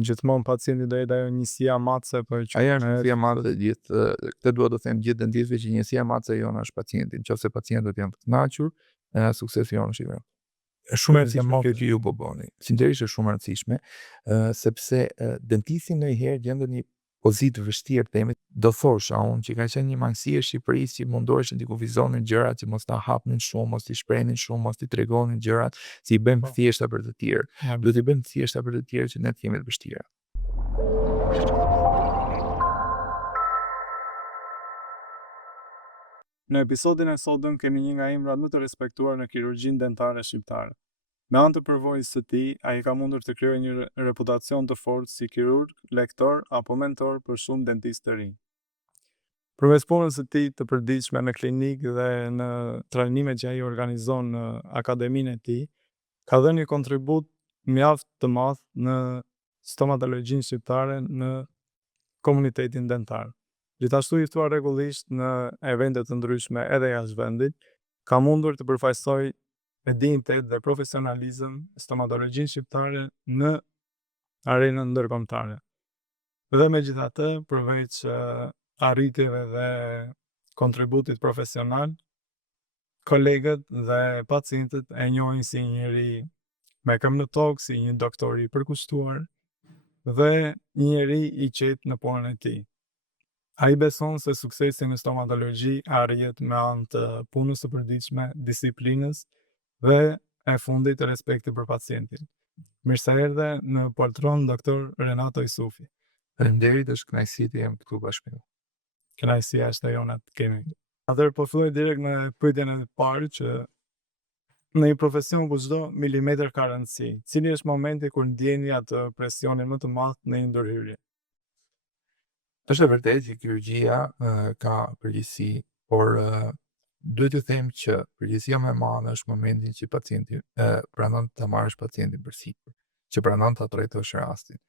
Gjithmonë pacienti do jetë ajo njësia matse për që Ajo është njësia matse e gjithë, këtë duhet të them gjithë dentistëve që njësia matse jonë është pacienti. Nëse pacientët janë të kënaqur, suksesi jonë është i vet. Është shumë e rëndësishme kjo që ju po bëni. Sinqerisht është shumë e rëndësishme, sepse dentisti ndonjëherë gjen në një pozitë të vështirë temi, do thosha unë që ka qenë një mangësi e Shqipërisë që mundoheshin t'i kufizonin gjërat, që mos ta hapnin shumë, mos t'i shprehnin shumë, mos t'i tregonin gjërat, si i bëjmë thjeshta për të tjerë. Duhet t'i bëjmë thjeshta për të tjerë që ne të jemi të vështira. Në episodin e sotëm kemi një nga emrat më të respektuar në kirurgjinë dentare shqiptare. Me anë të përvojës së tij, ai ka mundur të krijojë një reputacion të fortë si kirurg, lektor apo mentor për shumë dentistë të rinj. Përveç punës së tij të përditshme në klinikë dhe në trajnimet që ai organizon në akademinë e tij, ka dhënë një kontribut mjaft të madh në stomatologjinë shqiptare në komunitetin dentar. Gjithashtu i ftuar rregullisht në evente të ndryshme edhe jashtë vendit, ka mundur të përfaqësojë me dinjitet dhe profesionalizëm stomatologjinë shqiptare në arenën ndërkombëtare. Dhe megjithatë, përveç arritjeve dhe kontributit profesional, kolegët dhe pacientët e njohin si njëri me këmbë në tokë, si një doktor i përkushtuar dhe një njeri i qetë në punën e tij. Ai beson se suksesi në stomatologji arrihet me anë të punës së përditshme, disiplinës dhe e fundit të respektit për pacientin. Mirë se erdhe në poltron doktor Renato Isufi. Faleminderit, është kënaqësi të jem këtu bashkë me ju. Kënaqësia është e jona të kemi. Atëherë po filloj direkt në pyetjen e parë që në një profesion ku çdo milimetër ka rëndësi, cili është momenti kur ndjeni atë presionin më të madh në një ndërhyrje? Është e vërtetë që kirurgjia ka përgjegjësi, por duhet t'ju them që përgjegjësia më e madhe është momenti që pacienti pranon ta marrësh pacientin përsipër, që pranon ta trajtosh rastin.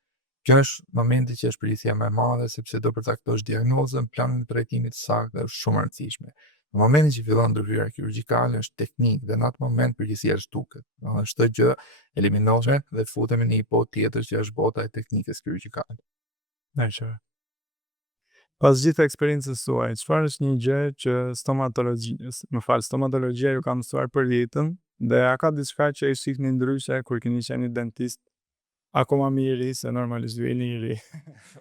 Kjo është momenti që është përgjegjësia më e madhe sepse do përcaktosh diagnozën, planin e trajtimit saktë dhe është shumë e rëndësishme. Në momentin që fillon ndërhyrja kirurgjikale është teknikë dhe në atë moment përgjegjësia zhduket. Domethënë çdo gjë eliminohet dhe futemi në një botë tjetër që është bota e teknikës kirurgjikale. Pas gjithë eksperiencës suaj, çfarë është një gjë që stomatologjia ju ka mësuar për jetën dhe a ka diçka që e shihni ndryshe kur keni qenë dentist akoma më i ri se normalisht ju jeni i ri?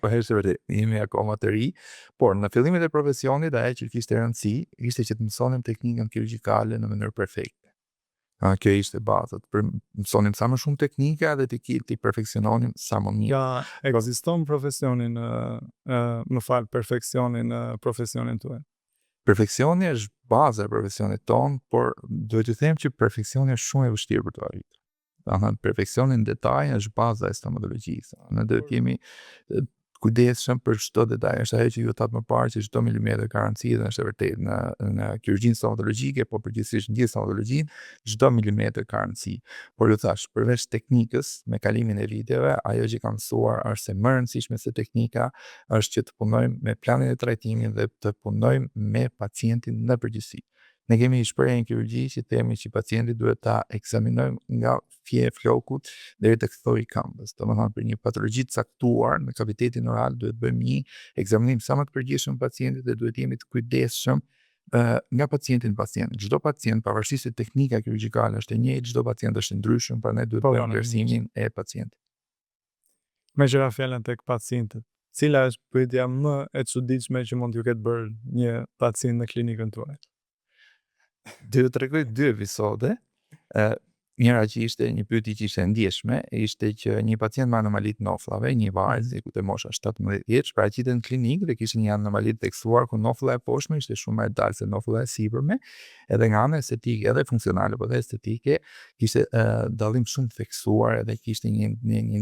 Po është vërtet, jemi akoma të ri, por në fillimin e profesionit ajo që kishte rëndësi ishte që të mësonim teknikën kirurgjikale në mënyrë perfekte. Kjo ishte baza, mësonim sa më shumë teknika dhe t'i perfeksiononim sa më mirë. Ja ekziston profesionin perfeksioni në profesionin tuaj. Perfeksioni është baza e profesionit ton, por duhet të them që perfeksioni është shumë e vështirë për të arritur. Perfeksioni në detaj është baza e stomatologjisë. Ne duhet të jemi kujdesshëm për çdo detaj. Është ajo që ju thatë më parë që çdo milimetër ka rëndësi dhe është e vërtetë në kirurgjinë stomatologjike, por përgjithsisht në gjithë stomatologjinë, çdo milimetër ka rëndësi. Por ju thash, përveç teknikës, me kalimin e viteve, ajo që kam mësuar është se më e rëndësishme se teknika është që të punojmë me planin e trajtimit dhe të punojmë me pacientin në përgjithësi. Ne kemi një shprehje në kirurgji që themi që pacienti duhet ta ekzaminojmë nga fije e flokut deri tek thori i këmbës. Domethënë për një patologji të caktuar në kavitetin oral duhet bëjmë një ekzaminim sa më të përgjithshëm pacientit dhe duhet jemi të kujdesshëm nga pacienti në pacient. Çdo pacient, pavarësisht se teknika kirurgjikale është e njëjtë, çdo pacient është i ndryshëm, prandaj duhet të bëjmë vlerësimin e pacientit. Me qëra fjalën tek pacientët, cila është pyetja më e çuditshme që mund t'ju ketë bërë një pacient në klinikën tuaj? Do të tregoj dy episode. Njëra që ishte një pyetje që ishte ndjeshme, ishte që një pacient me anomali të nofllave, një varësi ku te mosha 17 vjeç, paraqitet në klinikë dhe kishte një anomali të theksuar ku noflla e poshtme ishte shumë më e dalë se noflla e sipërme, edhe nga ana estetike edhe funksionale, por edhe estetike, kishte dallim shumë të theksuar edhe kishte një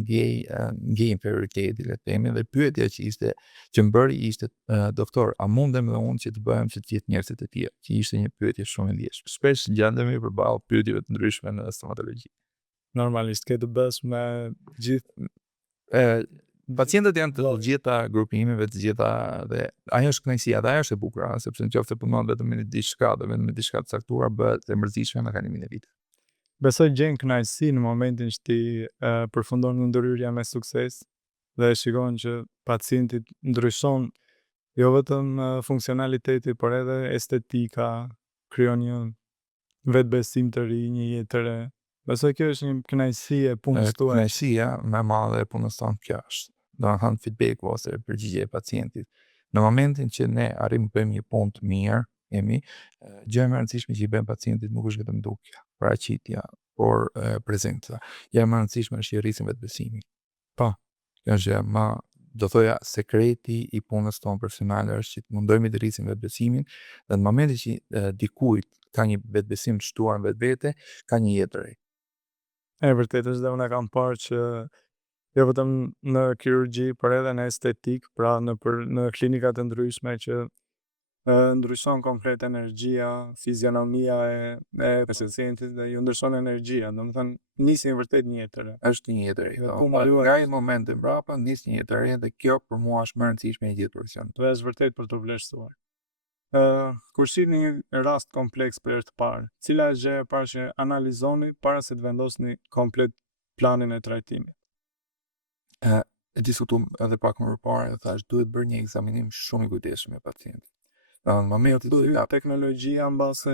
ngej inferioriteti, le të themi, dhe pyetja që më bëri ishte doktor, a mundem dhe unë që të bëhem që të gjithë njerëzit e tjerë, që ishte një pyetje shumë e ndjeshme. Shpesh gjendemi përballë pyetjeve të ndryshme në stomatologji. Normalisht ke të bësh me gjithë pacientët janë të gjitha grupimeve, të gjitha, dhe ajo është kënaqësia, dhe ajo është e bukur, sepse nëse punon vetëm me diçka të caktuar bëhet e mërzitshme me kalimin e viteve. Besoj gjen kënaqësi në momentin që ti përfundon ndërhyrja me sukses, dhe shikojnë që pacientit ndryshon jo vetëm funksionaliteti, por edhe estetika, krijon një vetbesim të ri, një jetë të re. Besoj kjo është një kënaqësi e punës tuaj. Kënaqësia më e madhe e punës tonë kjo është. Do të thënë feedback ose përgjigje e pacientit. Në momentin që ne arrim të bëjmë një punë të mirë, gjë më e rëndësishme që i bën pacientit nuk është vetëm dukja, paraqitja, por prezenca. Gjë më e rëndësishme është që rrisim vetbesimin. Po, kjo është gjë më, do thoja, sekreti i punës tonë profesionale është që të mundohemi të rrisim vetbesimin dhe në momentin që dikujt ka një vetbesim të shtuar në vetvete, ka një jetë të re. E vërtet është dhe unë e kam parë që jo vetëm në kirurgji, por edhe në estetik, pra në klinikat e ndryshme që ndryshon komplet energjia, fizionomia e pacientit dhe ju ndryshon energjia, domethënë nisin vërtet një jetë të re. Është një jetë e re. Nga ai momenti mbrapa nis një jetë e re dhe kjo për mua është më e rëndësishme në gjithë profesionin. Dhe është vërtet për të vlerësuar. Kur shihni një rast kompleks për herë të parë, cila është gjëja e parë që analizoni para se të vendosni komplet planin e trajtimit? E diskutuam edhe pak më parë dhe thash duhet bërë një ekzaminim shumë i kujdesshëm me pacientin. Në momentin që teknologjia mbase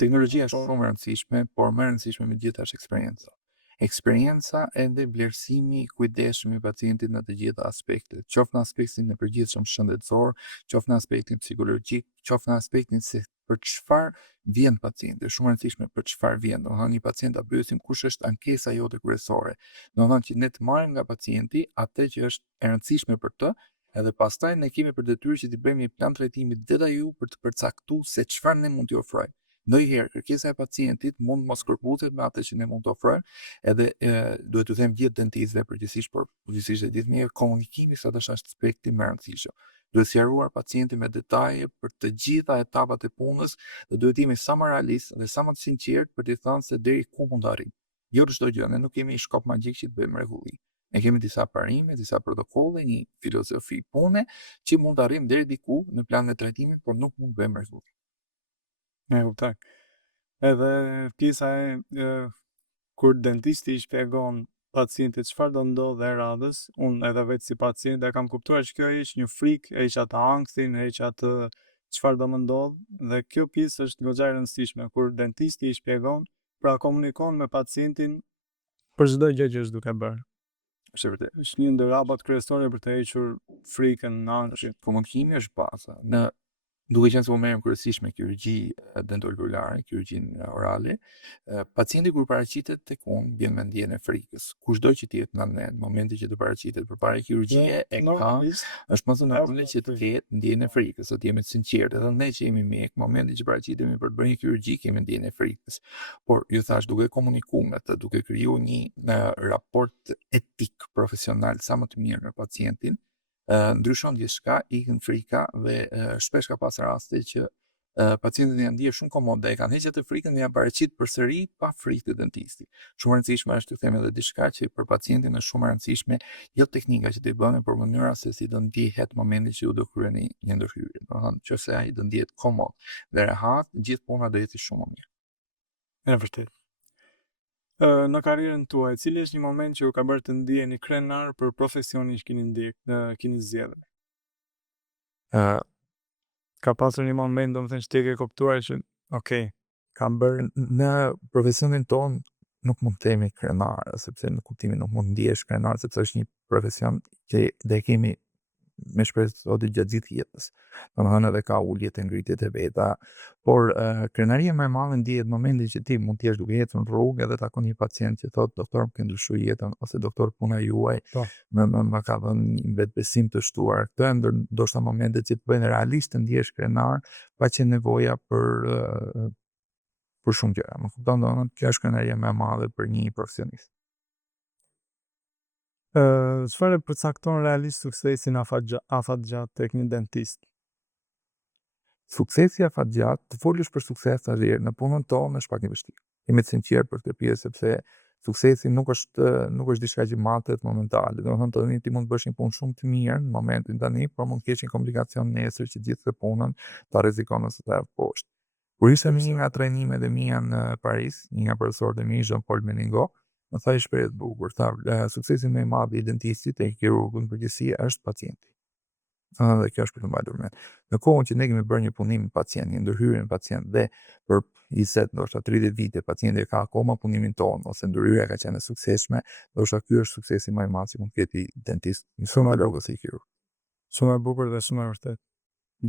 teknologjia është shumë e rëndësishme, por më e rëndësishme me gjithë është eksperienca. Eksperienca edhe vlerësimi i kujdesshëm i pacientit në të gjitha aspektet, qoftë në aspektin e përgjithshëm shëndetësor, qoftë në aspektin psikologjik, qoftë në aspektin se për çfarë vjen pacienti, është shumë e rëndësishme për çfarë vjen. Domethënë një pacient ta pyesim kush është ankesa jote kryesore. Domethënë që ne të marrim nga pacienti atë që është e rëndësishme për të, edhe pastaj ne kemi për detyrë që të bëjmë një plan trajtimi detaju për të përcaktuar se çfarë ne mund t'i ofrojmë. Ndonjëherë kërkesa e pacientit mund mos kërkuset me atë që ne mund të ofrojmë, edhe duhet të them gjithë dentistëve përgjithsisht, por përgjithsisht edhe gjithë mirë komunikimi sa është aspekti më i rëndësishëm. Duhet sqaruar pacientin me detaje për të gjitha etapat e punës dhe duhet jemi sa më realist dhe sa më të sinqert për t'i thënë se deri ku mund të arrijmë. Jo çdo gjë, ne nuk kemi një shkop magjik që të bëjmë rregullim. Ne kemi disa parime, disa protokolle, një filozofi pune që mund të arrijmë deri diku në planin e trajtimit, por nuk mund të bëjmë rregullim. E kuptoj. Edhe pjesa kur dentisti i shpjegon pacientit çfarë do ndodhë e radhës, unë edhe vetë si pacient e kam kuptuar që kjo është një frikë, e që atë anksin, e që atë çfarë do më ndodhë, dhe kjo pjesë është goxha e rëndësishme, kur dentisti i shpjegon, pra komunikon me pacientin për çdo gjë që është duke bërë. Është vërtet. Është një ndër hapat kryesore për të hequr frikën, ankshin. Komunikimi është baza. Duke qenë se u merrem kryesisht me kirurgji dentoalveolare, kirurgjinë orale, pacienti kur paraqitet tek unë vjen me ndjenjën e frikës. Kushdo që të jetë nga ne, në momentin që të paraqitet përpara kirurgjie është më të normale që të ketë ndjenjën e frikës, të jemi të sinqertë. Edhe ne që jemi mjek, në momentin që paraqitemi për të bërë një kirurgji, kemi ndjenjën e frikës. Por ju thash, duke komunikuar me të, duke krijuar një raport etik profesional sa më të mirë me pacientin, ndryshon gjithçka, ikën frika dhe shpesh ka pas raste që pacientët janë ndier shumë komod dhe e kanë hequr atë frikën dhe janë paraqit përsëri pa frikë të dentistit. Shumë e rëndësishme është të them edhe diçka që për pacientin është shumë e rëndësishme, jo teknika që të bëni, por mënyra se si do ndihet momenti që ju do kryeni një ndërhyrje. Domethënë, nëse ai do ndihet komod dhe rehat, gjithë puna do jetë shumë më mirë. E vërtet. Në karrierën tuaj, cili është një moment që ju ka bërë të ndiheni krenar për profesionin që keni zgjedhur? Ka pasur një moment, domethënë, që ti ke kuptuar që, okay, kam bërë në profesionin ton nuk mund të themi krenar, sepse në kuptimin nuk mund ndihesh krenar sepse është një profesion që dhe kemi me shpresë sot gjatë gjithë jetës. Domethënë edhe ka uljet e ngritjet e veta, por krenaria më e madhe ndihet në momentin që ti mund të jesh duke ecur në rrugë edhe takon një pacient që thotë doktor më ke ndryshuar jetën ose doktor puna juaj më ka dhënë një vetbesim të shtuar. Këto janë ndoshta momentet që të bëjnë realisht të ndihesh krenar pa qenë nevoja për shumë gjëra. Më kupton, domethënë kjo është krenaria më e madhe për një profesionist. Çfarë përcakton realisht suksesin afatgjatë tek një dentist? Suksesi afatgjatë, të folësh për sukses tash në punën tonë është pak e vështirë. Jemi të sinqertë për këtë pjesë sepse suksesi nuk është diçka që matet momentale. Domethënë tani ti mund të bësh një punë shumë të mirë në momentin tani, por mund të kesh një komplikacion nesër që gjithë këtë punën ta rrezikon ose ta jap poshtë. Kur ishte në një nga trajnimet e mia në Paris, një nga profesorët e mi, Jean-Paul Meningo, Më tha i shpreh të bukur, tha suksesi më i madh i dentistit e kirurgut në përgjithësi është pacienti. Dhe kjo është për të mbajtur mend. Në kohën që ne kemi bërë një punim me pacient, një ndërhyrje me pacient dhe për 20 ndoshta 30 vite pacienti ka akoma punimin ton ose ndërhyrja ka qenë e suksesshme, ndoshta ky është suksesi më i madh që mund të ketë dentist, një stomatolog ose kirurg. Shumë e bukur dhe shumë e vërtet.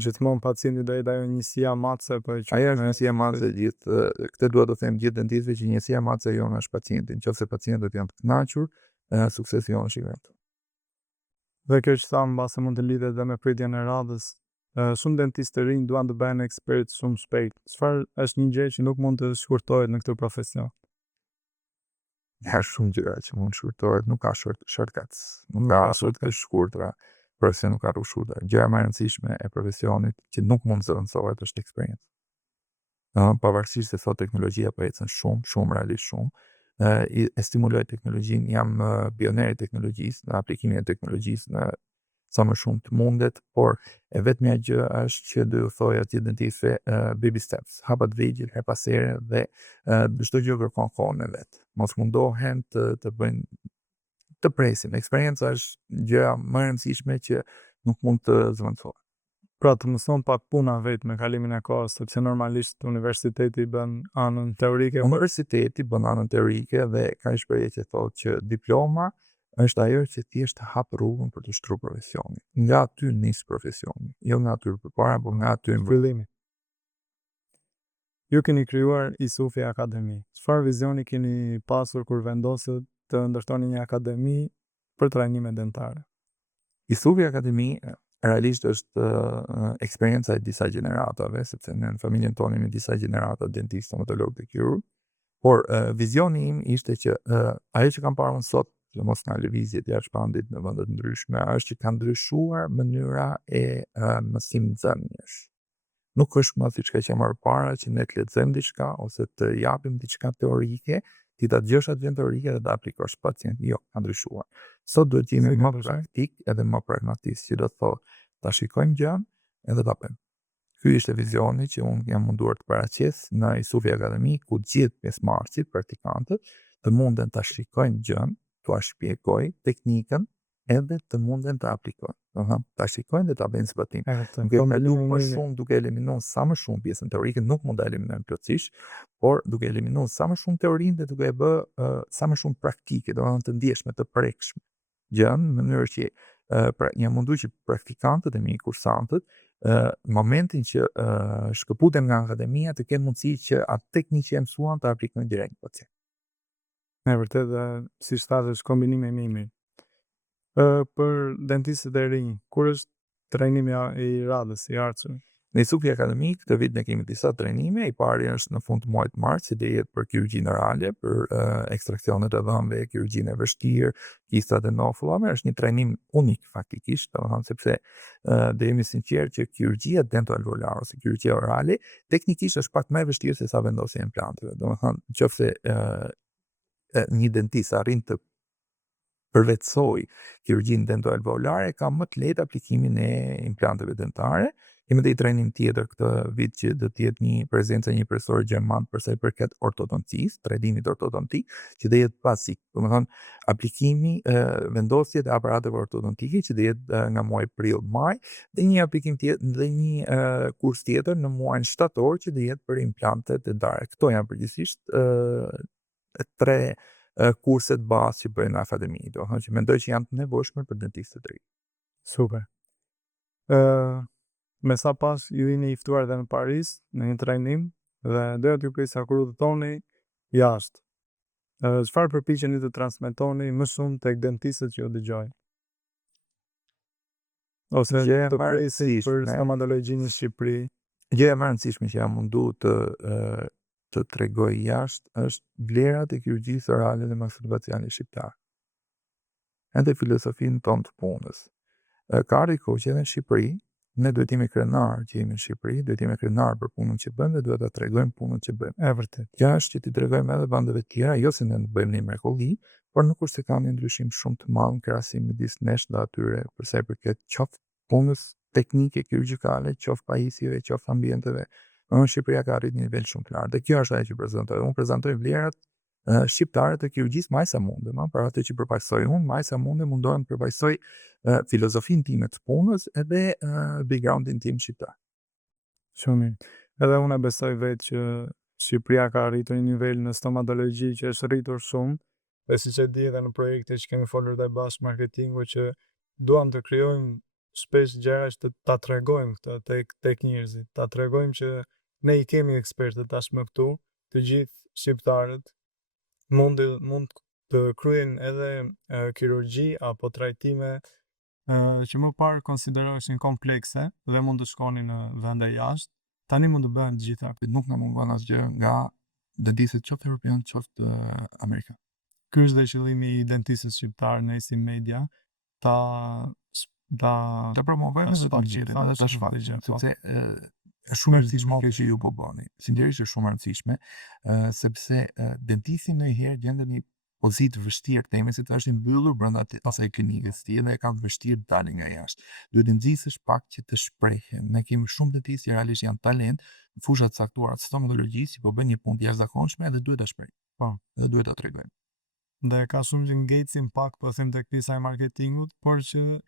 Gjithmonë pacienti do jetë ajo njësia matse po e Ajo është njësia matse e gjithë, këtë dua të them gjithë dentistëve që njësia matse e jonë është pacienti. Nëse pacientët janë të kënaqur, suksesi jonë është i vetë. Dhe kjo që thamë mbase mund të lidhet dhe me pritjen e radhës. Shumë dentistë të rinj duan të bëhen ekspert shumë shpejt. Çfarë është një gjë që nuk mund të shkurtohet në këtë profesion? Ka shumë gjëra që mund shkurtohet, nuk ka shortcuts. Nuk ka shortcuts shkurtra. Profesion nuk ka shkurtra. Gjëja më e rëndësishme e profesionit që nuk mund të zëvendësohet është eksperjenca. Pavarësisht se sot teknologjia po ecën shumë realisht shumë. E stimuloj teknologjinë, jam pioner i teknologjisë, në aplikimin e teknologjisë në sa më shumë të mundet, por e vetmja gjë është që do ju thoj atij dentistëve baby steps, hapat vegjël her pas here dhe çdo gjë kërkon kohën e vet. Mos mundohen të bëjnë të presin. Eksperjenca është gjëja më e rëndësishme që nuk mund të zëvendësohet. Pra të mëson pak puna vetë me kalimin e kohës, sepse normalisht universiteti bën anën teorike. Universiteti bën anën teorike dhe ka një shprehje që thotë që diploma është ajo që thjesht hap rrugën për të shtruar profesionin. Nga aty nis profesioni, jo nga aty përpara, por nga aty në fillim. Ju keni krijuar Isufi Akademi. Çfarë vizioni keni pasur kur vendosët të ndërtoni një akademi për trajnime dentare? Isufi Akademi realisht është eksperienca e disa gjeneratave, sepse në familjen tonë kemi disa gjenerata dentist, stomatolog dhe kirurg. Por vizioni im ishte që ajo që kam parë unë sot, që mos nga lëvizjet jashtëpandit në vende të ndryshme, është që ka ndryshuar mënyra e mësimdhënies. Nuk është më siç ka qenë më parë që ne të lexojmë diçka ose të japim diçka teorike, ti ta dëgjosh atë gjë teorike dhe ta aplikosh pacientit. Jo, ka ndryshuar. Sot duhet të jemi më praktik edhe më pragmatist, që do të thotë ta shikojmë gjën edhe ta bëjmë. Ky ishte vizioni që unë jam munduar të paraqes në Isufi Akademi, ku gjithë pjesëmarrësit, praktikantët, të munden ta shikojnë gjën, t'ua shpjegoj teknikën edhe të munden të aplikojnë. Ta shikojnë dhe ta bëjnë zbatim. Duke kaluar më shumë, duke eliminuar sa më shumë pjesën teorike, nuk mund ta eliminojmë plotësisht, por duke eliminuar sa më shumë teorinë dhe duke e bë sa më shumë praktike, domethënë të ndjeshme, të prekshme. Gjën në mënyrë që jam munduar që praktikantët e mi, kursantët, në momentin që shkëputen nga akademia të kenë mundësi që atë teknikë që e mësuan të aplikojnë direkt në pacient. Me vërtet dhe si shtatë është kombinimi më i mirë. Për dentistët e rinj, kur është trajnimi i radhës, i ardhshëm? Në Isufi Akademi këtë vit ne kemi disa trajnime, i pari është në fund të muajit mars, që do jetë për kirurgjinë orale, për ekstraksionet e dhëmbëve, kirurgjinë e vështirë, kistrat e nofullave, është një trajnim unik faktikisht, domethënë sepse do jemi sinqertë që kirurgjia dentoalveolare ose kirurgjia orale teknikisht është pak më e vështirë se sa vendosja e implanteve. Domethënë, nëse një dentist arrin të përvetsoj kirurgjinë dentoalveolare, ka më të lehtë aplikimin e implanteve dentare. Kemi dhe i trajnim tjetër këtë vit që do të jetë një prezencë e një profesor gjerman për sa i përket ortodoncisë, trajnimit ortodontik, që do jetë bazik, domethënë aplikimi, vendosjet e aparateve ortodontike që do jetë nga muaji prill-maj, dhe një aplikim tjetër dhe një kurs tjetër në muajin shtator që do jetë për implantet dentare. Këto janë përgjithsisht tre kurset bazë që bëjnë në akademi, domethënë që mendoj që janë të nevojshme për dentistët e rinj. Super. Me sa pas ju jeni i ftuar edhe në Paris në një trajnim dhe doja t'ju pyesja kur udhëtoni jashtë. Çfarë përpiqeni të transmetoni më shumë tek dentistët që ju dëgjojnë? Ose të presin për stomatologjinë në Shqipëri? Gjëja më e rëndësishme që jam mundu të tregoj jashtë është vlerat e kirurgjisë orale dhe maksilofaciale shqiptare. Edhe filosofinë tonë të punës. Ka riko që edhe në Shqipëri, ne duhet jemi krenar që jemi në Shqipëri, duhet jemi krenar për punën që bëjmë dhe duhet ta tregojmë punën që bëjmë. E vërtet. Kjo është që t'i tregojmë edhe vendeve tjera, jo se ne bëjmë një mrekulli, por nuk është se ka një ndryshim shumë të madh në krahasim midis nesh dhe atyre, për sa i përket qoftë punës teknike kirurgjikale, qoftë pajisjeve, qoftë ambienteve. Në Shqipëria ka arrit një nivel shumë të lartë. Dhe kjo është ajo që prezantoj. Unë prezantoj vlerat shqiptarët e kirurgjisë maj sa mundem, për atë që përfaqësoj unë, maj sa mundem mundohem të përfaqësoj filozofinë time të punës edhe backgroundin tim shqiptar. Shumë mirë. Edhe unë e besoj vetë që Shqipëria ka arritur një nivel në stomatologji që është rritur shumë. Dhe siç e di edhe në projekte që kemi folur dhe bashkë marketingu që duam të krijojmë shpesh gjëra që ta tregojmë këtë tek njerëzit. Ta tregojmë që ne i kemi ekspertët tashmë këtu, të gjithë shqiptarët mund të kryejnë edhe kirurgji apo trajtime që më parë konsideroheshin komplekse dhe mund të shkonin në vende jashtë. Tani mund të bëhen të gjitha. Nuk na mungon asgjë nga dentistët qoftë evropian, qoftë amerikan. Ky është dhe qëllimi i dentistëve shqiptar në Esim Media, ta promovojmë edhe ta nxjerrim, ta shfaqim, sepse është shumë e rëndësishme kjo që ju po bëni. Sinqerisht është shumë e rëndësishme, sepse dentisti ndonjëherë gjendet në një pozitë vështirë teme se të është i mbyllur brenda asaj klinikës ti dhe e ka të vështirë të dalë nga jashtë. Duhet të nxjisësh pak që të shprehen. Ne kemi shumë dentistë që realisht janë talent në fusha të caktuara të stomatologjisë, që po bëjnë një punë të jashtëzakonshme dhe duhet ta shprehin. Po, dhe duhet ta tregojmë. Dhe ka shumë që ngecin pak po them tek pjesa e marketingut, por që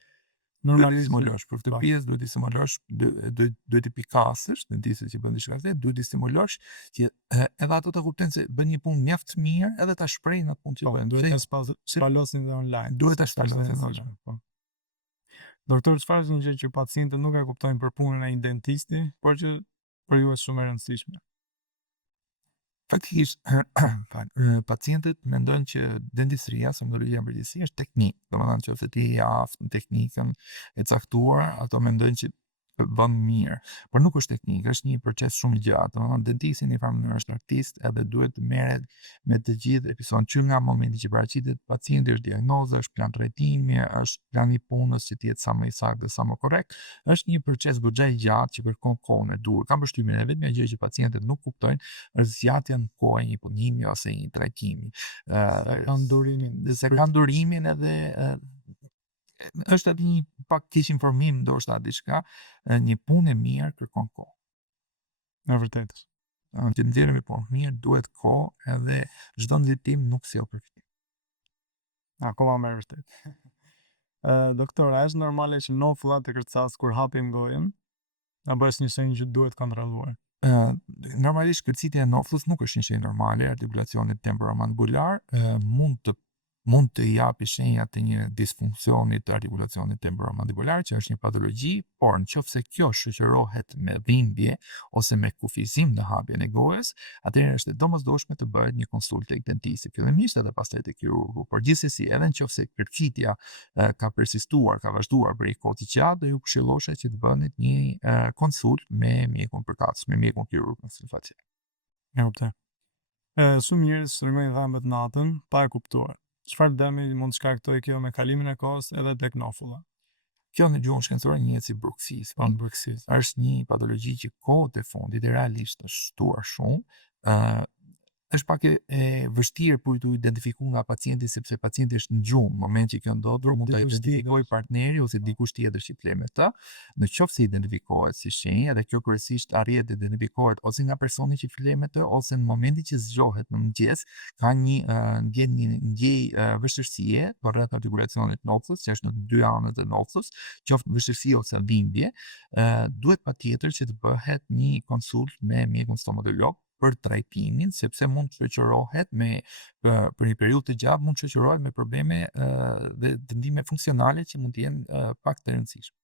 normalisht stimulosh për këtë pjesë, duhet të stimulosh, duhet të pikasësh dentistët që bën diçka të duhet të stimulosh që edhe ato të kuptojnë se bën një punë mjaft të mirë edhe ta shprehin atë punë që bën. Duhet të shpalosin dhe online. Duhet ta shpalosin. Po. Doktor, çfarë është një gjë që pacientët nuk e kuptojnë për punën e një dentisti, por që për ju është shumë e rëndësishme? Faktikisht, pacientët mendojnë që dentistria, stomatologjia në përgjithësi është teknikë. Domethënë nëse ti je aftë në teknikën e caktuar, ato mendojnë që bën mirë, por nuk është teknikë, është një proces shumë i gjatë. Domethënë dentisti në një farë mënyrë është artist edhe duhet të merret me të gjithë episodin që nga momenti që paraqitet pacienti, është diagnoza, është plan trajtimi, është plani i punës që të jetë sa më i saktë dhe sa më korrekt. Është një proces goxha i gjatë që kërkon kohën e dur. Kam përshtypjen e vetmja gjë që pacientët nuk kuptojnë është zgjatja në kohë e një punimi ose një trajtimi. Kanë durimin edhe është aty një pak keq informim, ndoshta diçka, një punë e mirë kërkon kohë. Në vërtetë. Që nxjerremi punë mirë duhet kohë edhe çdo nxitim nuk sjell përfitim. Akoma më vërtet. Doktor, a është normale që nofullat e kërcas kur hapim gojën, apo është një shenjë që duhet kontrolluar? Normalisht kërcitja e noflës nuk është një shenjë normale, artikulacioni temporomandibular mund të japi shenja të një disfunksioni të artikulacionit temporomandibular, që është një patologji, por nëse kjo shoqërohet me dhimbje ose me kufizim në hapjen e gojës, atëherë është e domosdoshme të bëhet një konsultë tek dentisti, fillimisht edhe pastaj tek kirurgu. Por gjithsesi, edhe nëse kërcitja ka persistuar, ka vazhduar për një kohë të gjatë, do ju këshillosha që të bëni një konsultë me mjekun përkatës, me mjekun kirurg në faqe. E kuptoj. Shumë njerëz shtrëngojnë dhëmbët natën pa e kuptuar. Çfarë dëmi mund të shkaktojë kjo me kalimin e kohës edhe tek nofulla? Kjo në gjuhën shkencore njihet si bruksisë. Bruksisë. Është një patologji që kohët e fundit realisht është shtuar shumë. Është pak e vështirë për të identifikuar nga pacienti sepse pacienti është në gjumë, në moment që kjo ndodhur mund ta identifikojë partneri ose dikush tjetër që flet me të. Në qoftë se identifikohet si shenjë, dhe kjo kryesisht arrihet të identifikohet ose nga personi që flet me të ose në momentin që zgjohet në mëngjes, ka një ndjej vështirësie rreth artikulacionit të noflës, që është në të dy anët e noflës, qoftë vështirësi ose dhimbje, duhet patjetër që të bëhet një konsultë me mjekun stomatolog për trajtimin, sepse mund të shoqërohet për një periudhë të gjatë mund të shoqërohet me probleme dhe dëndime funksionale që mund të jenë pak të rëndësishme.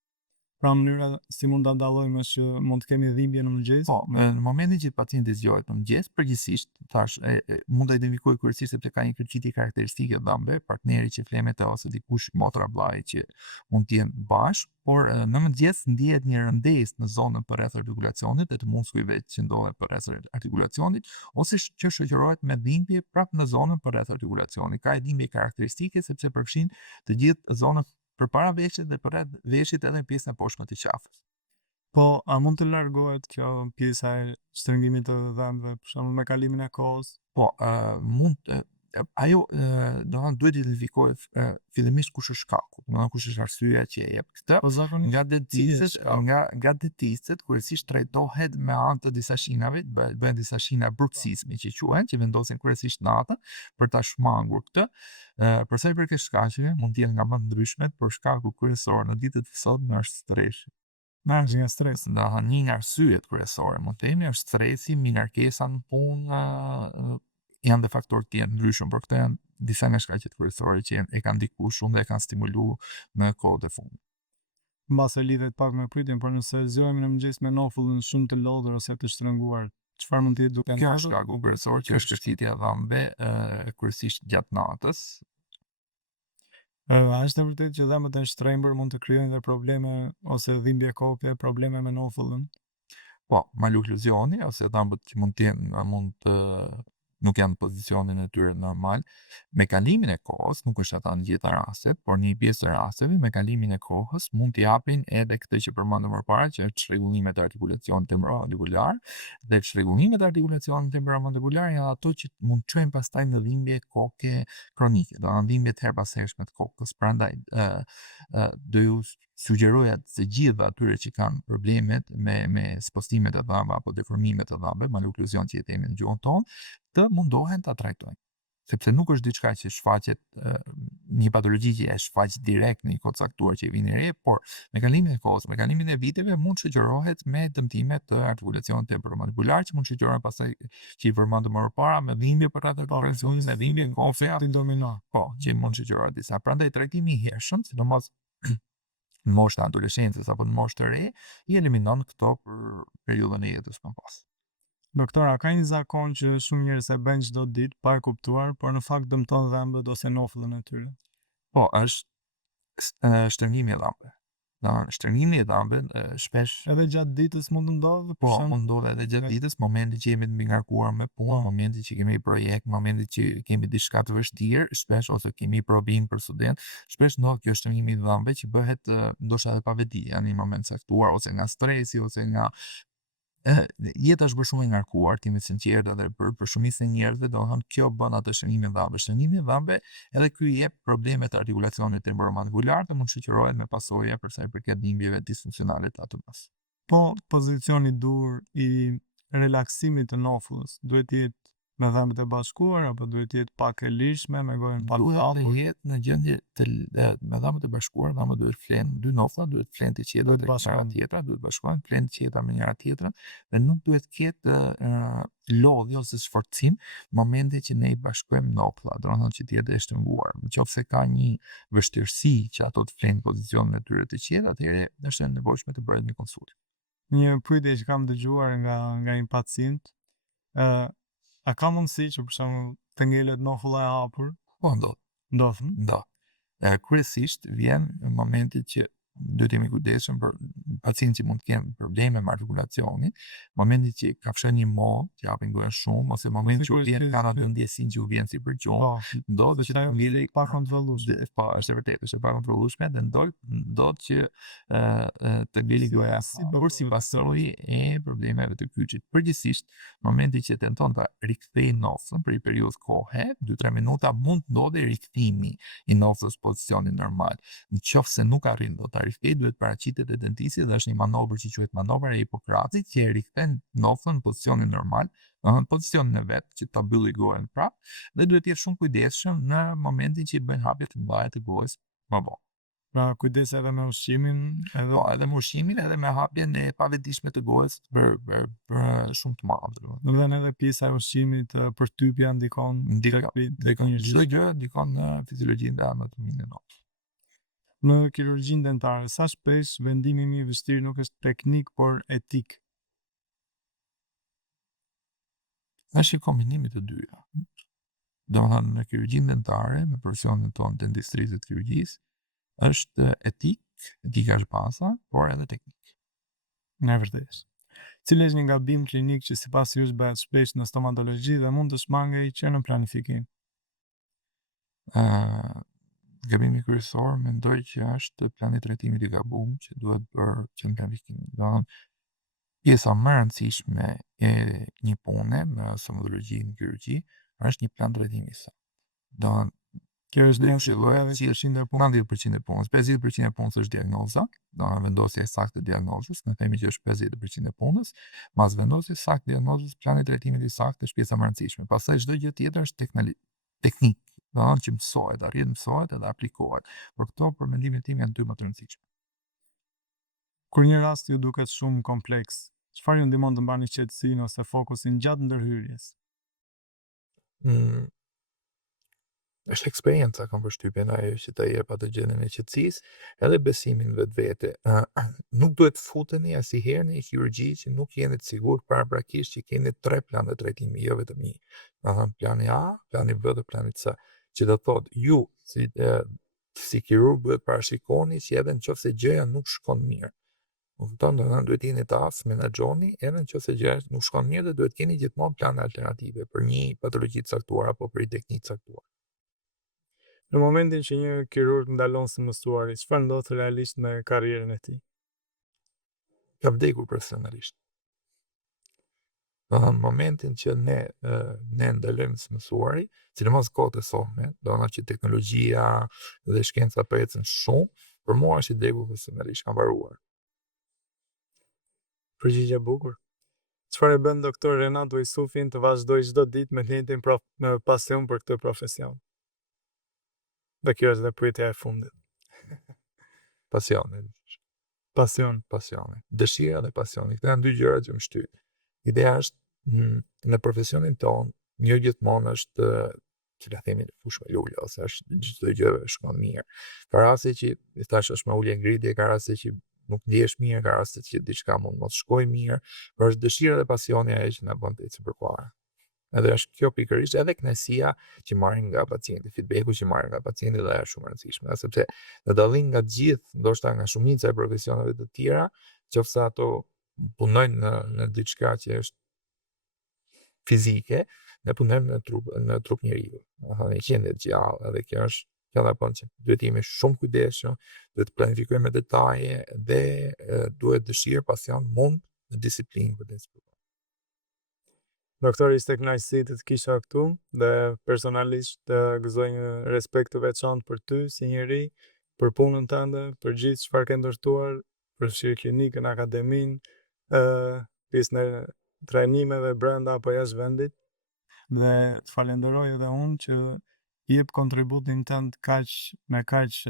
Pra mënyra si mund ta dallojmë është që mund të kemi dhimbje në mëngjes? Po, në momentin që pacienti zgjohet në mëngjes, përgjithsisht, mund ta identifikoj kryesisht sepse ka një kërcitje karakteristike dhëmbe, partneri që flet me të ose dikush motra vllai që mund të jenë bashkë, por në mëngjes ndihet një rëndesë në zonën përreth artikulacionit dhe të muskujve që ndodhen përreth artikulacionit, ose që shoqërohet me dhimbje prapë në zonën përreth artikulacionit. Ka dhimbje karakteristike sepse përfshin të gjithë zonën përpara veshit dhe përreth veshit edhe pjesën e poshtme të qafës. Po, a mund të largohet kjo pjesa e shtrëngimit të dhëmbëve, për shembull me kalimin e kohës? Po, mund ajo duhet identifikohet fillimisht kush është shkaku, kush është arsyeja që e jep këtë. Po zakonisht Nga detistet kryesisht trajtohet me anë të disa shinave, bëhen disa shina bruksizmi që quhen, që vendosen kryesisht natën për ta shmangur këtë. Për sa i përket shkaqeve, mund të jenë nga më të ndryshmet, por shkaku kryesor në ditët e sotme është streshi. nga stresi. Një nga arsyet kryesore, mund të themi, është stresi, mingarkesa në punë, janë dhe faktorë tjerë ndryshëm, por këto janë disa nga shkaqet kryesore që e kanë ndikuar shumë dhe e kanë stimuluar në kohët e fundit. Mbase lidhet pak me pyetjen, por nëse zgjohemi në mëngjes me nofullin shumë të lodhur ose të shtrënguar, çfarë mund të jetë duke Kjo është shkaku kryesor që është shkëlqitja e dhëmbëve, kryesisht gjatë natës. A është e vërtetë që dhëmbët e shtrembur mund të krijojnë dhe probleme ose dhimbje kope, probleme me nofullin? Po, malokluzioni ose dhëmbët që mund të jenë nuk janë në pozicionin e tyre normal. Me kalimin e kohës, nuk është ata në gjitha rastet, por një pjesë të rasteve, me kalimin e kohës mund t'i japin edhe këtë që përmendëm më parë, që është çrregullimet e artikulacionit temporomandibular, dhe çrregullimet e artikulacionit temporomandibular janë ato që mund të çojnë pastaj në dhimbje koke kronike, do të thonë dhimbje të herpashershme të kokës. Prandaj do ju sugjeroja se gjithë atyre që kanë problemet me spostimet e dhëmbëve apo deformimet e dhëmbëve, malokluzion që i themi në gjuhën tonë, të mundohen ta trajtojnë. Sepse nuk është diçka që shfaqet një patologji që e shfaq direkt në një kohë caktuar që i vini re, por me kalimin e kohës, me kalimin e viteve mund shoqërohet me dëmtime të artikulacionit temporomandibular që mund shoqërohen pastaj që i përmendëm më parë me dhimbje për artikulacionin, me dhimbje në kofe, domino. po, që mund shoqërohet disa. Prandaj trajtimi i hershëm, sidomos në moshën e adoleshencës apo në moshë të re, i eliminon këto për periudhën e jetës më pas. Doktora, ka një zakon që shumë njerëz e bëjnë çdo ditë pa e kuptuar, por në fakt dëmton dhëmbët ose nofullin e tyre? Po, është shtrëngimi i dhëmbëve. Shtrëngimi i dhëmbëve shpesh Edhe gjatë ditës mund të ndodhë? po, mund ndodhe edhe gjatë ditës, momenti që jemi të mbingarkuar me punë, momenti që kemi projekt, momenti që kemi diçka të vështirë, shpesh ose kemi provim për student, shpesh ndodh kjo shtrëngimi i dhëmbëve që bëhet ndoshta edhe pa veti, në një moment caktuar ose nga stresi ose nga jeta është bërë shumë e ngarkuar, të jemi sinqertë, edhe për shumicën e njerëzve, domethënë kjo bën atë shtrëngimin e dhëmbëve. Shtrëngimi i dhëmbëve edhe ky jep probleme të artikulacionit temporomandibular dhe mund shoqërohet me pasoja për sa i përket dhimbjeve disfunksionale të ATM-s. Po pozicioni dur i relaksimit të nofullës duhet të jetë me dhëmbët e bashkuar apo duhet të jetë pak e lirshme me gojën pa Duhet të hapur? jetë në gjendje me dhëmbët e bashkuar, dhëmbët duhet flenë, dy nofulla duhet flenë të qeta Duhet tek njëra bashkohen. tjetra, duhet bashkohen, flenë të qeta me njëra tjetrën dhe nuk duhet ketë lodhje ose sforcim në momentin që ne i bashkojmë nofullat, domethënë që të jetë e shtrënguar. Nëse ka një vështirësi që ato të flenë pozicionin e tyre të qeta, atëherë është e nevojshme të bëhet një konsultë. Një pyetje që kam dëgjuar nga një pacient, a ka mundësi që për shembull të ngelet nofulla e hapur? Po ndodh. Ndodh. Kryesisht vjen në momentin që duhet jemi kujdesshëm për pacientë që mund të kenë probleme me artikulacionin, momentin që kafshon një mollë, që japin gojën shumë, ose momentin që vjen kanë atë ndjesinë që u vjen si për gjumë, Po, ndodh që ajo ngjelej pa kontrollueshme. po, është e vërtetë, është e pa kontrollueshme dhe ndodh që të ngelë goja por si pasojë e problemeve të kyçit. Përgjithsisht, në momentin që tenton ta rikthejë nofullën për një periudhë kohe, 2-3 minuta mund të ndodhë rikthimi i nofullës në pozicionin normal. Nëse nuk arrin dot ta rikthejë, duhet paraqitet te dentisti dhe është një manovër që quhet manovra e Hipokratit që e rikthen nofullën në pozicionin normal, në pozicionin e vet që ta mbylli gojën prapë dhe duhet të jetë shumë kujdesshëm në momentin që i bën hapje të mëdha të gojës më vonë. Pra kujdes edhe me ushqimin, Po, edhe me ushqimin, edhe me hapjen e pavetishme të gojës për shumë të madhe, domethënë. domethënë edhe pjesa e ushqimit, përtypja ndikon Çdo gjë ndikon në fiziologjinë dhe anatominë e nofullës. Në kirurgjinë dentare, sa shpesh vendimi më i vështirë nuk është teknik, por etik? Është një kombinim i të dyja. Domethënë në kirurgjinë dentare, me profesionin tonë dentistrisë të kirurgjisë, është etika është baza, por edhe teknik. Në vërtetë. Cili është një gabim klinik që sipas jush bëhet shpesh në stomatologji dhe mund të shmangej që në planifikim? Gabimi kryesor mendoj që është plani i trajtimit i gabuar që duhet bërë që në planifikim. Domethënë pjesa më e rëndësishme e një pune në stomatologji në kirurgji është një plan trajtimi i saktë. Do kjo është dhe shilloja që 90% e punës. 50% e punës është diagnoza, do vendosja e saktë e diagnozës, ne themi që është 50% e punës, mas vendosjes saktë e diagnozës, plani i trajtimit i saktë është pjesa më e rëndësishme. Pastaj çdo gjë tjetër është teknikë, do të thonë që mësohet edhe aplikohet. Por këto për mendimin tim janë dy më të rëndësishme. Kur një rast ju duket shumë kompleks, çfarë ju ndihmon të mbani qetësinë ose fokusin gjatë ndërhyrjes? Është eksperienca, kam përshtypjen ajo që ta jep atë gjendjen e qetësisë, edhe besimin vetvete. Nuk duhet futeni asnjëherë në një kirurgji që nuk jeni të sigurt paraprakisht që keni 3 plane trajtimi, jo vetëm një. Plani A, plani B dhe plani C. Që do thotë ju si kirurg duhet parashikoni që edhe nëse gjëja nuk shkon mirë. Duhet jeni të aftë menaxhoni edhe nëse gjëja nuk shkon mirë dhe duhet keni gjithmonë plane alternative për një patologji të caktuar apo për një teknikë të caktuar. Në momentin që një kirurg ndalon së mësuari, çfarë ndodh realisht me karrierën e tij? Ka vdekur profesionalisht. Në momentin që ne ndalojmë së mësuari, sidomos kohët e sotme, që teknologjia dhe shkenca po ecën shumë, për mua është i vdekur profesionalisht, ka mbaruar. Përgjigje bukur. Çfarë e bën doktor Renato Isufin të vazhdojë çdo ditë me të njëjtin pasion për këtë profesion? Dhe kjo është dhe pyetja e fundit. Pasioni. Pasion. Dëshira dhe pasioni. Këto janë dy gjëra që më shtyjnë. Ideja është në profesionin tonë, jo gjithmonë është që la themi fush me lule, ose është çdo gjë shkon mirë. Ka raste që thash është me ulje ngritje, ka raste që nuk ndihesh mirë, ka raste që diçka mund mos shkojë mirë, por është dëshira dhe pasioni ajo që na bën të ecim përpara. Edhe është kjo pikërisht edhe kënaqësia që marrim nga pacienti, feedbacku që marrim nga pacienti dhe është shumë e rëndësishme, sepse në dallim nga gjithë, ndoshta nga shumica e profesioneve të tjera, qofse ato punojnë në diçka që është fizike, ne punojmë në trup njeriu. Në qendër gjallë, edhe kjo na bën që duhet jemi shumë kujdesshëm, duhet të planifikojmë me detaje dhe duhet dëshirë, pasion, mund dhe disiplinë për të ecur. Doktor, ishte kënaqësi të kisha këtu dhe personalisht të gëzoj një respekt të veçantë për ty si njeri, për punën tënde, për gjithë çfarë ke ndërtuar, përfshirë klinikën, akademinë, pjesën e trajnimeve brenda apo jashtë vendit. Dhe të falenderoj edhe unë që jep kontributin tënd me kaq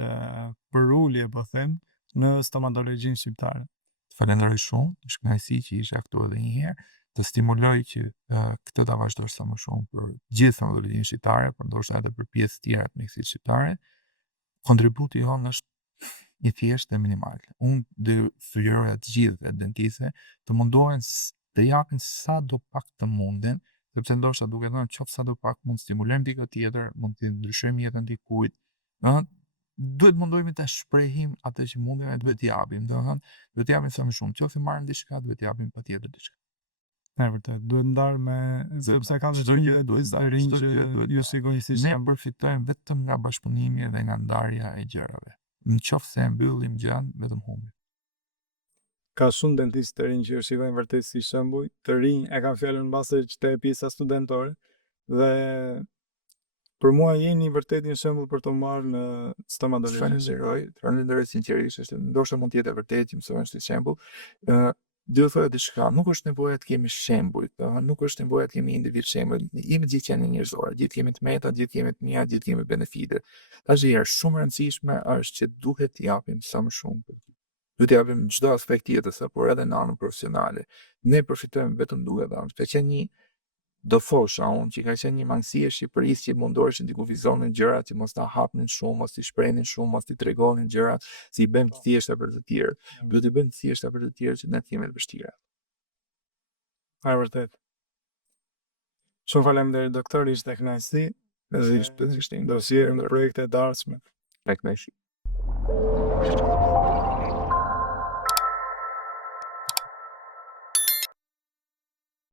për ulje, po them, në stomatologjinë shqiptare. Falenderoj shumë, është kënaqësi që isha këtu edhe një herë, të stimuloj që këtë ta vazhdosh sa më shumë për gjithë stomatologjinë shqiptare, por ndoshta edhe për pjesë tjera të mjekësisë shqiptare. Kontributi jonë është i thjeshtë dhe minimal. Unë do sugjeroja të gjithë dentistëve të mundohen të japin sa do pak të munden, sepse ndoshta duke thënë qoftë sa do pak mund stimulojmë dikë tjetër, mund të ndryshojmë jetën e dikujt. Duhet mundohemi ta shprehim atë që mundemi, duhet t'i japim, duhet t'i japim sa më shumë. Qoftë marrim diçka, duhet t'i japim patjetër diçka. E vërtet, duhet ndarë me sepse ka çdo gjë duhet të rinj që ju shikojnë si ne përfitojmë vetëm nga bashkëpunimi dhe nga ndarja e gjërave. Nëse e mbyllim gjën, vetëm humbim. Ka shumë dentistë të rinj që ju shikojnë vërtet si shembuj, të rinj e kanë fjalën mbase që te pjesa studentore dhe për mua jeni vërtet një shembull për të marrë në stomatologji. Falenderoj sinqerisht, është ndoshta mund të jetë vërtet që mësojnë si shembull. Duhet thojë diçka, nuk është nevoja të kemi shembuj, nuk është nevoja të kemi individ shembuj. Jemi gjithë janë njerëzore, gjithë kemi të meta, gjithë kemi të mira, gjithë kemi benefite. Tash është shumë e rëndësishme është që duhet t'i japim sa më shumë. Duhet t'i japim çdo aspekt tjetër, por edhe në anën profesionale. Ne përfitojmë vetëm duke dhënë. Ka qenë një do thosha unë që ka qenë një mangësi e Shqipërisë që mundoheshin t'i kufizonin gjërat, që mos ta hapnin shumë, mos t'i shprehnin shumë, mos t'i tregonin gjërat, si i bëjmë të thjeshta për të tjerë. Duhet t'i bëjmë të thjeshta për të tjerë që ne të jemi të vështira. E vërtet. Shumë faleminderit doktor, ishte kënaqësi. Do sjellem projekte të ardhshme. Me kënaqësi.